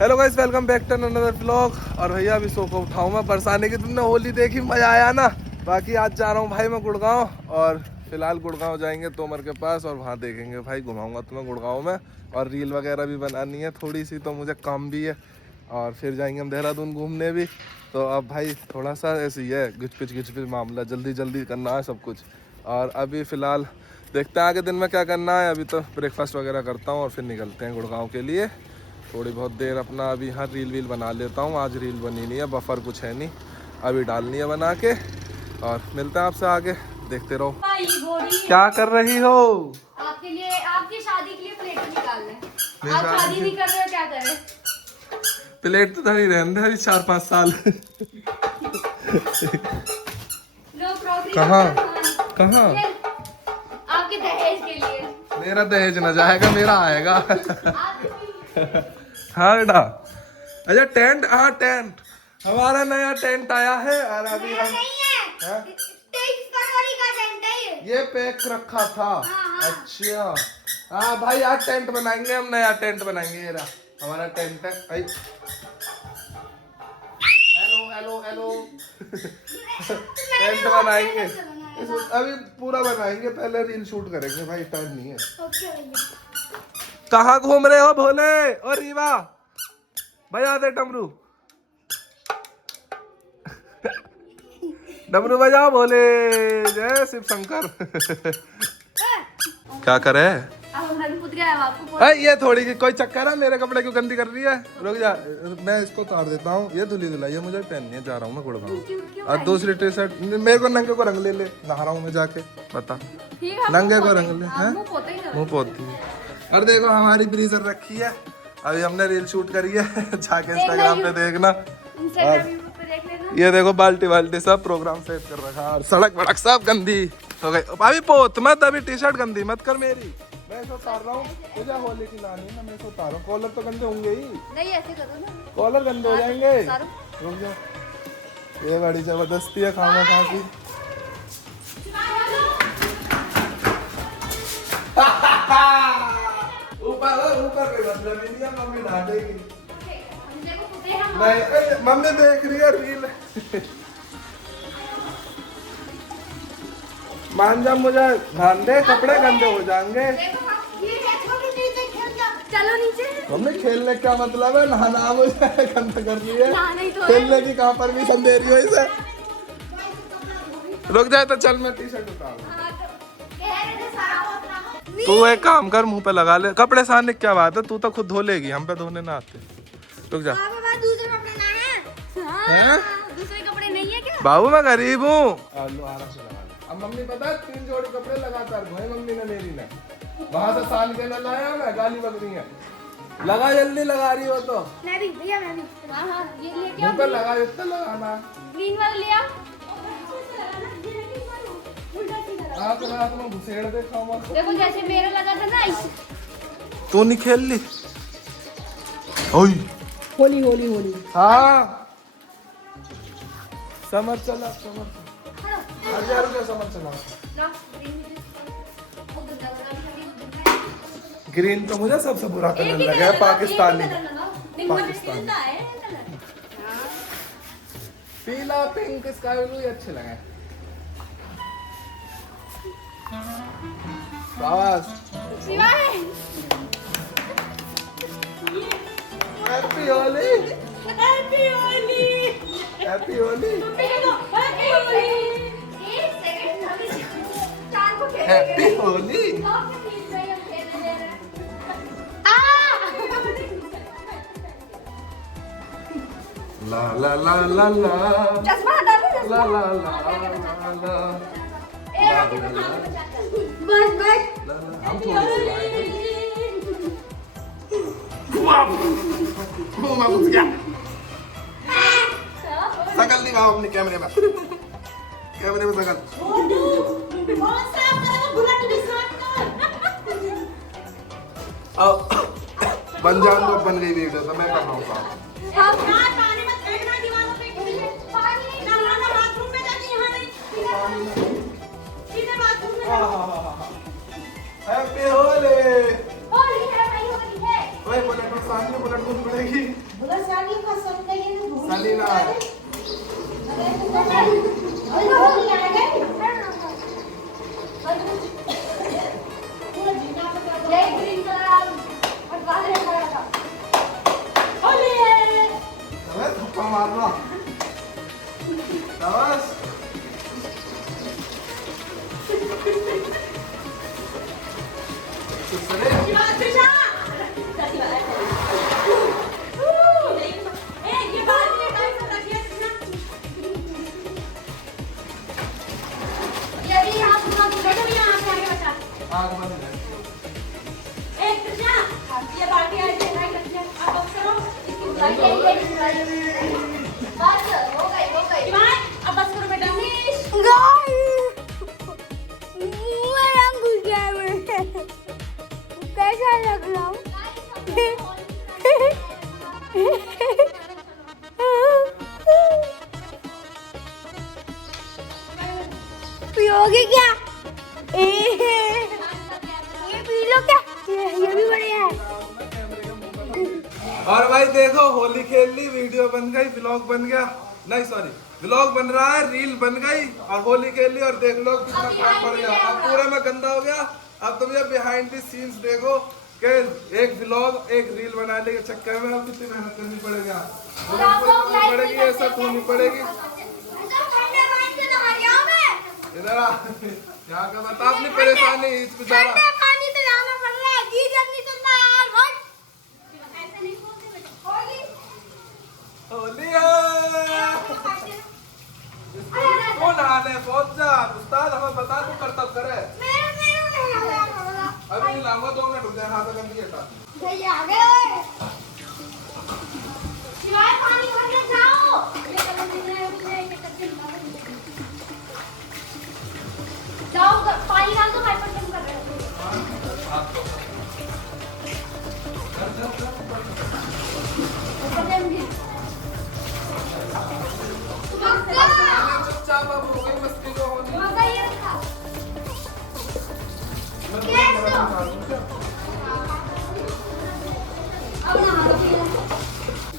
Hello guys, welcome back to another vlog. और भैया अभी सो को उठाऊँ मैं, बरसाने की तुमने होली देखी, मजा आया ना। बाकी आज जा रहा हूँ भाई मैं गुड़गांव, और फिलहाल गुड़गांव जाएंगे तोमर के पास और वहाँ देखेंगे भाई, घुमाऊंगा तुम्हें गुड़गांव में। और रील वगैरह भी बनानी है थोड़ी सी, तो मुझे काम भी है। और फिर जाएंगे हम देहरादून घूमने भी। तो अब भाई थोड़ा सा ऐसे ही है, घिच पिच मामला, जल्दी जल्दी करना है सब कुछ। और अभी फ़िलहाल देखते हैं आगे दिन में क्या करना है। अभी तो ब्रेकफास्ट वगैरह करता हूँ और फिर निकलते हैं गुड़गांव के लिए। थोड़ी बहुत देर अपना अभी यहाँ रील वील बना लेता हूँ। आज रील बनी नहीं है, बफर कुछ है नहीं, अभी डालनी है बना के। और मिलते हैं आपसे आगे, देखते रहो। क्या कर रही हो? आपके लिए, आपकी शादी के लिए प्लेट निकालने। आप शादी नहीं कर रहे हो, क्या करें? प्लेट तो धरी रहने अभी 4-5 साल। कहाँ कहाँ? आपके दहेज के लिए। मेरा दहेज ना जाएगा, मेरा आएगा। हाँ बेटा। अच्छा टेंट, हाँ टेंट हमारा नया टेंट आया है। और अभी हम 23 फरवरी का टेंट है ये पैक रखा था। अच्छा हाँ भाई, आज टेंट बनाएंगे हम, नया टेंट बनाएंगे। ये रहा हमारा टेंट है भाई। Hello hello hello. टेंट बनाएंगे अभी, पूरा बनाएंगे, पहले रील शूट करेंगे भाई, टाइम नहीं है। कहाँ घूम रहे हो भोले और रीवा? बजा दे डमरू। डमरू बजाओ भोले, जय शिव शंकर। क्या करे? ये थोड़ी की कोई चक्कर है, मेरे कपड़े क्यों गंदी कर रही है? रुक जा, मैं इसको उतार देता हूँ। ये धुली धुलाई है, मुझे पहननी है, जा रहा हूँ मैं गुड़गांव। और दूसरी टी शर्ट मेरे को नंगे को रंग ले, नहा रहा हूँ मैं जाके, बता। नंगे को रंग ले, मुँह पोती है। और देखो हमारी ब्रीजर रखी है, अभी हमने रील शूट करी है। जाके इंस्टाग्राम पे देखना। ये देखो बाल्टी सब प्रोग्राम सेट कर रखा है, और सड़क वड़क सब गंदी हो गई। अभी पोत मत, अभी टी शर्ट गंदी मत कर मेरी। मैं इसको उतार रहा हूँ, तुझे होली की लानी है ना, मैं इसको उतार रहा हूँ। कॉलर तो गंदे होंगे ही। नहीं ऐसे करो ना, कॉलर गंदे हो जाएंगे। रुक जाओ, ये बड़ी जबरदस्ती है खाना खा की। ऊपर मम्मी डांटेगी। नहीं मम्मी देख रही है रील। मान जा, मुझे ध्यान दे, कपड़े गंदे हो जाएंगे। चलो नीचे। मम्मी खेलने क्या मतलब है, नहाना मुझे गंदा कर रही है। खेलने की कहाँ परमिशन दे रही हो इसे? रुक जाए तो चल, मैं टी शर्ट उतारूं। तू एक काम कर, मुंह पे लगा ले। कपड़े सारने क्या बात है, तू तो खुद धो लेगी, हम पे धोने ना आते। रुक जा। दूसरे कपड़े नहीं है क्या? बाबू मैं गरीब हूँ। अब मम्मी पता है 3 जोड़ी कपड़े लगातार धोए मम्मी ने, मेरी ने। वहाँ से साल के न लाया, मैं गाली बक रही है। लगा, जल्दी लगा रही हो तो। मैं भी भैया, मैं भी। हाँ ये लेके मुंह पे लगा, इतना लगाना। ग्रीन वाला ले आओ। रात में घुसेड़ दे खाओ। देखो जैसे मेरा लगा था ना, तू नहीं खेल ली? होली होली होली। हाँ समर चला, समर समर चला। ग्रीन तो मुझे सबसे बुरा कलर लगा है, पाकिस्तानी। पीला, पिंक, स्काई ब्लू अच्छे लगे। Happy Holi, happy Holi, happy Holi, happy Holi. ला ला ला ला ला, चश्मा हटा दो, ला ला ला ला, बस बस। हम थोड़ी सी लाएंगे। शकल दिखाओ अपने कैमरे में, कैमरे में शकल। बन जाऊँ तो बन गई वीडियो, तो मैं कर रहा हूँ काम। हैप्पी होली। होली है भाई, होली है। ओए बुलेट सामने, बुलेट कौन पड़ेगी? सलीना है। ग्रीन कलर और बाहर था। अबे थप्पड़ मारना। बस आग बंद है। कैसा लग रहा हूँ? पियोगे क्या? ये पी लो क्या? ये भी बढ़िया है। और भाई देखो होली खेल ली, वीडियो बन गई, व्लॉग बन गया, नहीं सॉरी व्लॉग बन रहा है, रील बन गई और होली खेल ली और देख लो कितना फर्क पड़ गया। अब पूरे में गंदा हो गया। अब तुम ये बिहाइंड द सीन्स देखो कि एक व्लॉग एक रील बनाने के चक्कर में अब कितनी मेहनत करनी पड़ेगी, पड़ेगी ये सब होनी पड़ेगी। इधर आ, यहाँ का बता अपनी परेशानी इस बेचारा। पानी तो लाना पड़ रहा है, गीजर नहीं चलता यार। होली है। कौन नहाने पहुंच जा उस्ताद, हमें बता तू करतब करे। अभी नहीं लाऊंगा, 2 मिनट रुक जाए। हाथ लग गया था पानी भर के जाओ। जाओ पानी डाल दो, वाइपर बंद कर रहे हो। ऊपर दे मुझे। चुपचाप अब हो गई मस्ती जो होनी। मजा ये रखा। अब नहा लो।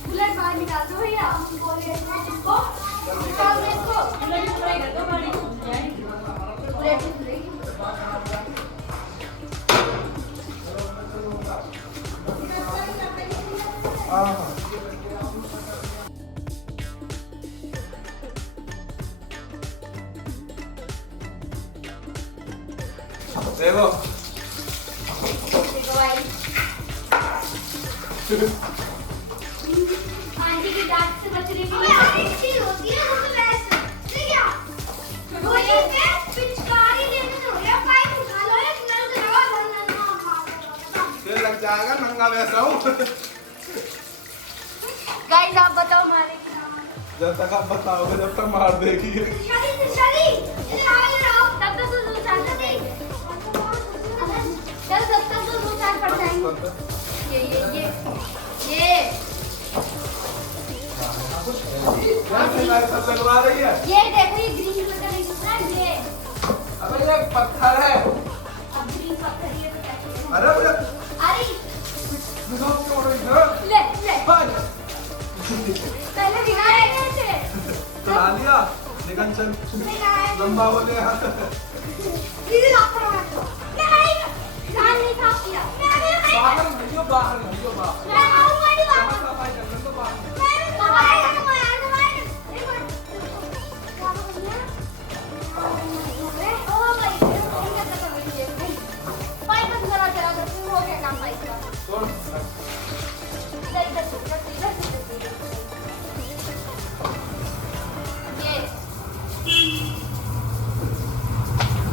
बुलेट बाहर निकाल दो भैया। हम बोल रहे हैं इसको निकाल दो, इसको बुलेट फ्राई कर दो। हमारी बुलेट खुलेगी। देखो आंटी की डांट से बचने के लिए होती है वो तो वैसे ठीक है। होली पे पिचकारी लेने हो गया, पाइप उठा लो, एक नल लगाओ, नल ये लग जाएगा नंगा वैसा हूँ। गाइस आप बताओ मारे क्या? जब तक आप बताओगे जब तक मार देगी। शादी इधर आओ तब तक तो 2-4 चल तब तक तो 2-4 पड़ जाएंगे। ये ऐसा चलवा रही है। ये देखो ये ग्रीन कलर का नहीं दिख रहा है ये। अबे ये पत्थर है। अब ग्रीन पत्थर ये तो कैसे है? अरे मुझे अरे क्यों हो रही है? ले भाग। पहले दिखाए थे। चला लिया निकल चल लंबा हो गया। इधर आ करो नहीं जान नहीं था किया। बाहर नहीं बाहर मैं आऊंगा नहीं बाहर। सफाई कर ले तो बाहर।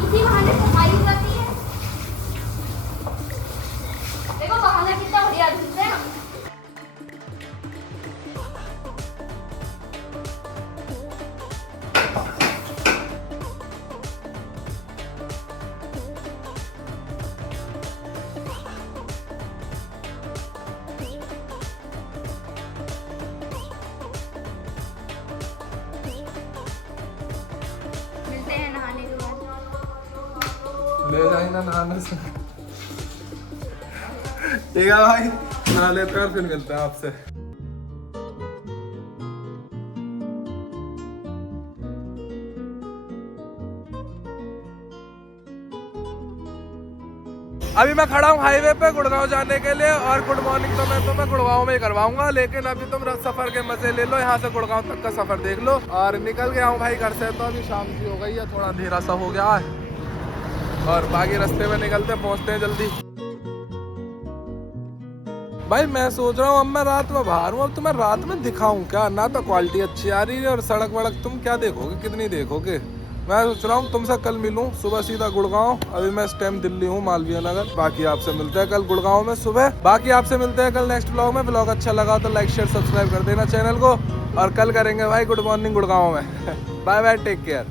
इसी बहाने सफाई हो जाती है। देखो बहाना कितना बढ़िया दिखता है। मिलते हैं नहाने के बाद। ले जाए ना नहाने से। ठीक है भाई नहा लेते हैं और फिर मिलते हैं आपसे। अभी मैं खड़ा हूँ हाईवे पे गुड़गांव जाने के लिए और गुड मॉर्निंग तो मैं तुम्हें गुड़गांव में ही करवाऊंगा, लेकिन अभी तुम सफर के मजे ले लो, यहाँ से गुड़गांव तक का सफर देख लो। और निकल गया हूँ भाई घर से, तो अभी शाम की हो गई है, थोड़ा अंधेरा सा हो गया है और बाकी रास्ते में निकलते पहुँचते हैं जल्दी। भाई मैं सोच रहा हूँ अब मैं रात में बाहर हूँ, अब तुम्हें रात में दिखाऊं क्या, ना तो क्वालिटी अच्छी आ रही है और सड़क वड़क तुम क्या देखोगे, कितनी देखोगे। मैं सोच रहा हूँ तुमसे कल मिलूं सुबह सीधा गुड़गांव। अभी मैं इस टाइम दिल्ली हूँ मालवीय नगर। बाकी आपसे मिलते हैं कल गुड़गांव में सुबह। बाकी आपसे मिलते हैं कल नेक्स्ट व्लॉग में। व्लॉग अच्छा लगा तो लाइक शेयर सब्सक्राइब कर देना चैनल को, और कल करेंगे भाई गुड मॉर्निंग गुड़गांव में। Bye bye, take care.